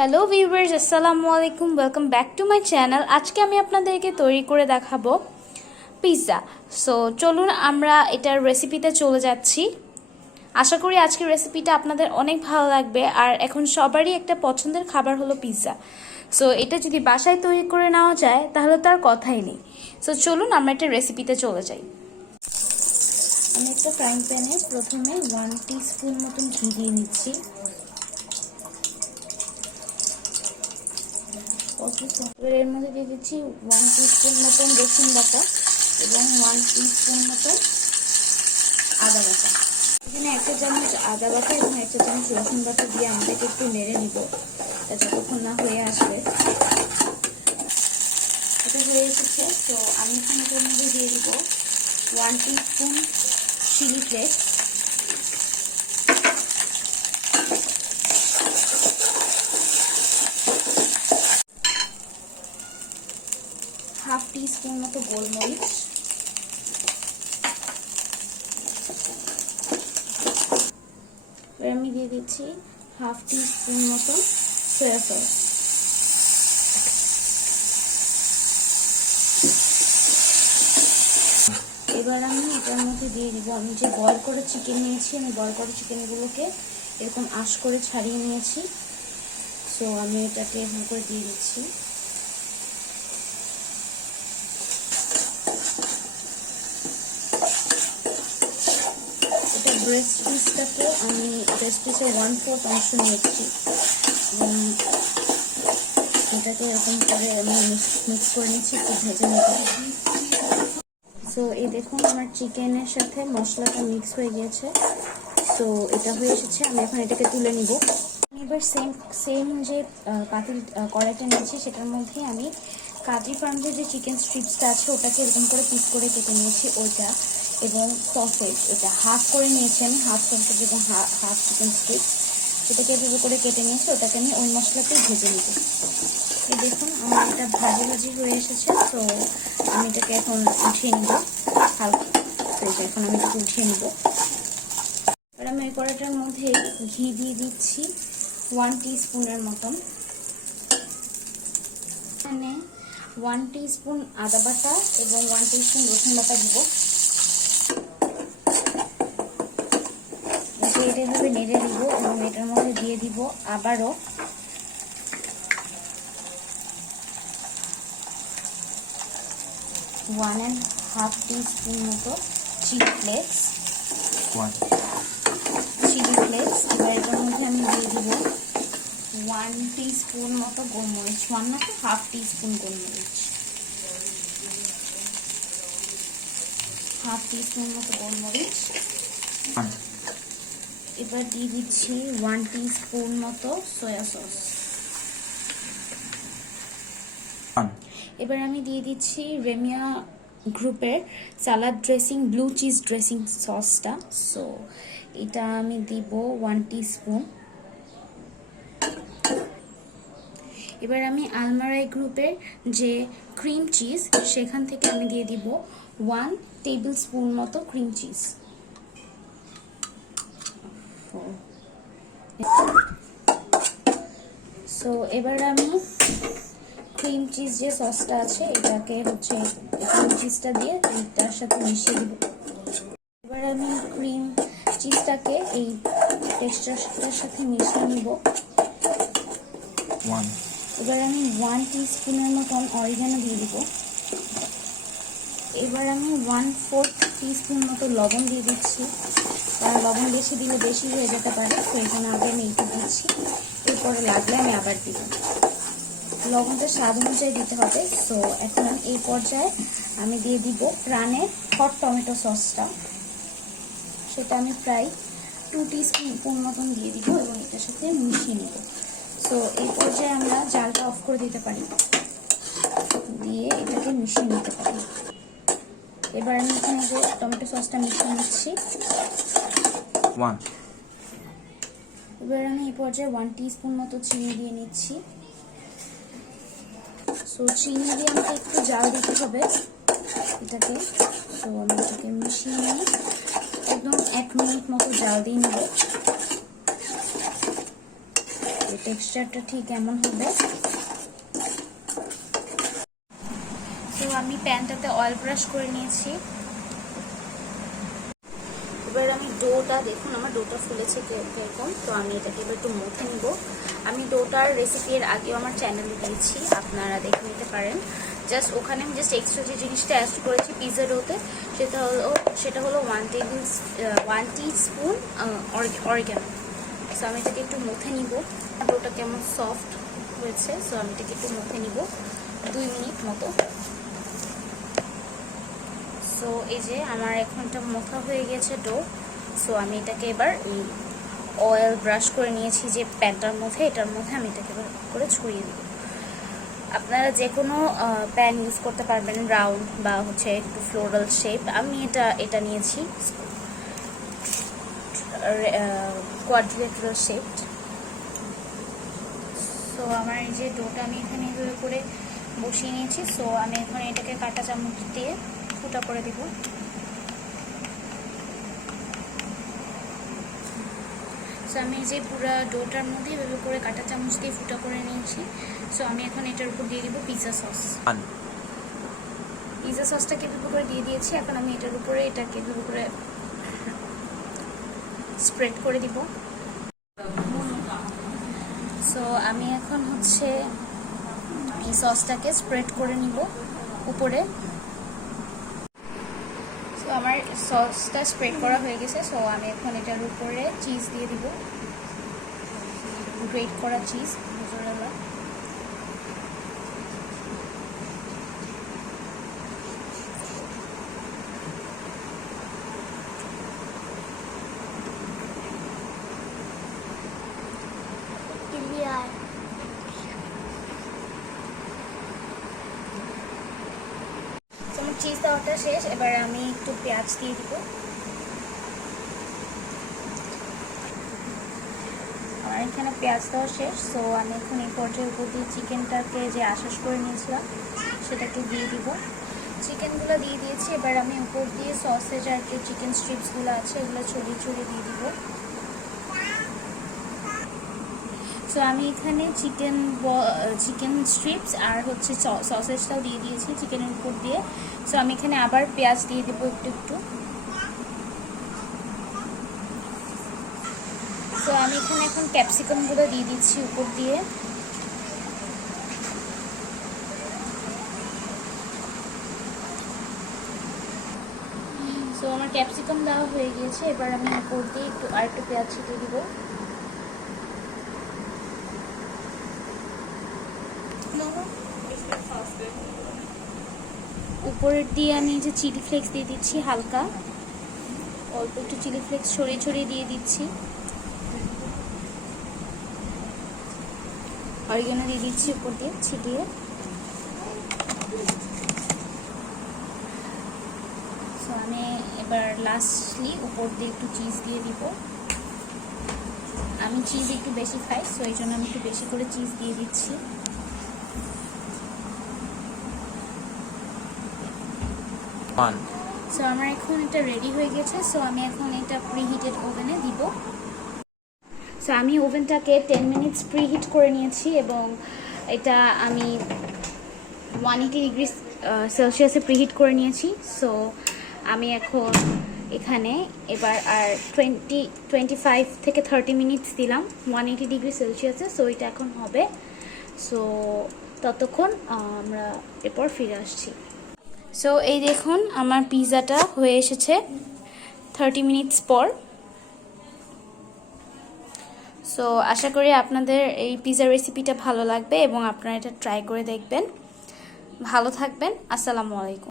Hello viewers, আসসালামু আলাইকুম। Welcome back to my channel. আজকে আমি আপনাদেরকে তৈরি করে দেখাবো পিৎজা। সো চলুন আমরা এটার রেসিপিতে চলে যাচ্ছি। আশা করি আজকের রেসিপিটা আপনাদের অনেক ভালো লাগবে। আর এখন সবারই একটা পছন্দের খাবার হলো পিৎজা। সো এটা যদি বাসায় তৈরি করে নেওয়া যায় তাহলে তার কথাই নেই। সো চলুন আমরা একটা রেসিপিতে চলে যাই। আমি একটা ফ্রাইং প্যানে প্রথমে 1 টিস্পুন মতন ঘি দিয়ে নিচ্ছি। এবার এর মধ্যে দিয়ে দিচ্ছি 1 টিস্পুন মতন রসুন বাটা এবং 1 টিস্পুন মতন আদা বাটা। এখানে 1 চামচ আদা বাটা এবং 1 চামচ রসুন বাটা দিয়ে আমাদেরকে একটু নেড়ে নিব যতক্ষণ না হয়ে আসবে। এটা হয়ে এসেছে। তো আমি এখানে এর মধ্যে দিয়ে দিব 1 teaspoon chilli flakes, half teaspoon মতো গোলমরিচ, এবার আমি দিয়ে দিচ্ছি হাফ টিস্পুন মতো সয়া সস। এবার আমি এটার মধ্যে দিয়ে দিব আমি যে বয়েল করে চিকেন নিয়েছি, আমি বয়েল করে চিকেনগুলোকে এরকম আঁশ করে ছাড়িয়ে নিয়েছি। সো আমি এটাকে এভাবে করে দিয়ে দিচ্ছি। এটা ব্রেস্ট পিসটাকে আমি ব্রেস্ট পিসের 1/4 অংশ নিয়েছি। এটাকে এরকম করে আমি মিক্স করে নিচ্ছি, একটু ভেজে নিতে। সো এই দেখুন আমার চিকেনের সাথে মশলাটা মিক্স হয়ে গিয়েছে। সো এটা হয়ে এসেছে। আমি এখন এটাকে তুলে নিব। এবার সেম যে পাতিল কড়াইটা নিয়েছি সেটার মধ্যে আমি কাজী ফার্মের যে চিকেন স্ট্রিপসটা আছে ওটাকে এরকম করে পিস করে কেটে নিয়েছি, ওইটা এবং সসেজ এটা হাফ করে নিয়েছি আমি, হাফ সসেজ এবং হাফ চিকেন স্ট্রিপস এটাকে এভাবে করে কেটে নিয়েছি। ওটাকে আমি ওই মশলাতেই ভেজে নিব। এই দেখুন আমার এটা ভাজি ভাজি হয়ে এসেছে। তো আমি এটাকে এখন উঠিয়ে নিব হালকা। তো এখন আমি এটাকে উঠিয়ে নিব। এবার আমি এই কড়াইটার মধ্যে ঘি দিয়ে দিচ্ছি 1 টিস্পুনের মতন। এখানে 1 টিস্পুন আদা বাটা এবং 1 টিস্পুন রসুন বাটা দিব। এটা এভাবে নেড়ে দিব এবং এটার মধ্যে দিয়ে দিব আবারও 1.5 টিস্পুন মতো চিলি ফ্লেক্স। এবার এটার মধ্যে আমি দিয়ে দিব 1 টিস্পুন মতো গোলমরিচ, 1 না তো হাফ টিস্পুন গোলমরিচ, হাফ টিস্পুন মতো গোলমরিচ। এবার দিয়ে দিচ্ছি 1 টিস্পুন মতো সয়া সস। এবার আমি দিয়ে দিচ্ছি রেমিয়া গ্রুপের সালাদ ড্রেসিং ব্লু চিজ ড্রেসিং সসটা। সো এটা আমি দিব 1 টিস্পুন। এবার আমি আলমারাই গ্রুপের যে ক্রিম চিজ সেখান থেকে আমি দিয়ে দিব 1 টেবিল স্পুন মতো ক্রিম চিজ। সো এবার আমি ক্রিম চিজ যে সসটা আছে এটাকে হচ্ছে ক্রিম চিজটা দিয়ে এইটার সাথে মিশিয়ে দিব। এবার আমি ক্রিম চিজটাকে এই টেক্সচারটার সাথে মিশিয়ে নিব। এবার আমি 1 টিস্পুনের মতন অরিগানো দিয়ে দিব। এবার আমি 1/4 টিস্পুন মতো লবণ দিয়ে দিচ্ছি। লবণ বেশি দিলে বেশি হয়ে যেতে পারে, তো এখানে আগে আমি এইটা দিচ্ছি। এরপরে লাগলে আমি আবার দিব। লবণটা স্বাদ অনুযায়ী দিতে হবে। তো এখন এই পর্যায়ে আমি দিয়ে দিব প্রাণের হট টমেটো সসটা। সেটা আমি প্রায় 2 টিস্পুন মতন দিয়ে দিব এবং এটার সাথে মিশিয়ে নেব। সো এই পর্যায়ে আমরা জালটা অফ করে দিতে পারি, দিয়ে এটাকে মিশিয়ে নিতে পারি। এবার আমি এখানে যে টমেটো সসটা মিশিয়ে নিচ্ছি। এবার আমি এই পর্যায়ে 1 টিস্পুন মতো চিনি দিয়ে নিচ্ছি। সো চিনি দিয়ে আমাকে একটু জাল দিতে হবে এটাকে। তো আমি এটাকে মিশিয়ে নিই, একদম 1 মিনিট মতো জাল দিয়ে নেব। টেক্সচারটা ঠিক এমন হবে। তো আমি প্যানটাতে অয়েল ব্রাশ করে নিয়েছি। এবার আমি ডোটা, দেখুন আমার ডোটা ফুলেছে এরকম। তো আমি এটাকে এবার একটু মুথে নিব। আমি ডোটার রেসিপি এর আগেও আমার চ্যানেলে দিয়েছি, আপনারা দেখে নিতে পারেন। জাস্ট ওখানে আমি জাস্ট এক্সট্রা যে জিনিসটা অ্যাড করেছি পিৎজা ডোতে, সেটা হলো 1 টিস্পুন অরিগ্যানো। সো আমি এটাকে একটু মুথে নিব। ডোটা কেমন সফট হয়েছে, সো আমি এটাকে একটু মুথে নিব 2 মিনিট মতো। সো এই যে আমার এখন এটা মোথা হয়ে গেছে ডো। সো আমি এটাকে এবার এই অয়েল ব্রাশ করে নিয়েছি যে প্যানটার মধ্যে, এটার মধ্যে আমি এটাকে এবার করে ছড়িয়ে দেব। আপনারা যে কোনো প্যান ইউজ করতে পারবেন, রাউন্ড বা হচ্ছে একটু ফ্লোরাল শেপ। আমি এটা নিয়েছি কোয়াড্রিলেটারাল শেপ। সো আমার এই যে ডোটা আমি এখানে এভাবে করে বসিয়ে নিয়েছি। সো আমি এখন এটাকে কাঁটা চামচ দিয়ে ফুটা করে দিব। সো আমি যে পুরো ডোটার মধ্যে এভাবে করে কাঁটা চামচ দিয়ে ফুটা করে নিয়েছি। সো আমি এখন এটার উপর দিয়ে দিব পিৎজা সস। পিৎজা সসটাকে এভাবে করে দিয়ে দিয়েছি। এখন আমি এটার উপরে এটাকে এভাবে করে স্প্রেড করে দিব। সো আমি এখন হচ্ছে এই সসটাকে স্প্রেড করে নিব উপরে। সো আমার সসটা স্প্রেড করা হয়ে গেছে। সো আমি এখন এটার উপরে চিজ দিয়ে দিব, গ্রেট করা চিজ, মোজারেলা। চিজ দেওয়াটা শেষ। এবার আমি একটু পেঁয়াজ দিয়ে দিব। আমার এখানে পেঁয়াজ দেওয়া শেষ। সো আমি এখন এই পর্যায়ে উপর দিয়ে চিকেনটাকে যে আশ্বাস করে নিয়েছিলাম সেটাকে দিয়ে দিব। চিকেনগুলো দিয়ে দিয়েছি। এবার আমি উপর দিয়ে সসেজ আর যে চিকেন স্ট্রিপসগুলো আছে এগুলো ছড়িয়ে ছড়িয়ে দিয়ে দিব। সো আমি এখানে চিকেন স্ট্রিপস আর হচ্ছে সসেজটাও দিয়ে দিয়েছি চিকেনের উপর দিয়ে। সো আমি এখানে আবার পেঁয়াজ দিয়ে দেবো একটু একটু। সো আমি এখানে এখন ক্যাপসিকামগুলো দিয়ে দিচ্ছি উপর দিয়ে। সো আমার ক্যাপসিকাম দেওয়া হয়ে গিয়েছে। এবার আমি উপর দিয়ে আরেকটু পেঁয়াজ ছিটিয়ে দিব। উপরের দিয়ে আমি যে চিলি ফ্লেক্স দিয়ে দিচ্ছি, হালকা অল্প একটু চিলি ফ্লেক্স ছড়িয়ে ছড়িয়ে দিয়ে দিচ্ছি। অরিগানো দিয়ে দিচ্ছি উপর দিয়ে ছিটিয়ে। সো আমি এবার লাস্টলি উপর দিয়ে একটু চিজ দিয়ে দিব। আমি চিজ একটু বেশি খাই, সো এই জন্য আমি একটু বেশি করে চিজ দিয়ে দিচ্ছি। সো আমার এখন এটা রেডি হয়ে গেছে। সো আমি এখন এটা প্রিহিটেড ওভেনে দিব। সো আমি ওভেনটাকে 10 মিনিটস প্রিহিট করে নিয়েছি এবং এটা আমি 180 ডিগ্রি সেলসিয়াসে প্রিহিট করে নিয়েছি। সো আমি এখন এখানে এবার আর 25 থেকে 30 মিনিটস দিলাম 180 ডিগ্রি সেলসিয়াসে। সো এটা এখন হবে। সো ততক্ষণ আমরা এরপর ফিরে আসছি। সো এই দেখুন আমার পিৎজাটা হয়ে এসেছে 30 মিনিটস পর। সো আশা করি আপনাদের এই পিৎজা রেসিপিটা ভালো লাগবে এবং আপনারা এটা ট্রাই করে দেখবেন। ভালো থাকবেন। আসসালামু আলাইকুম।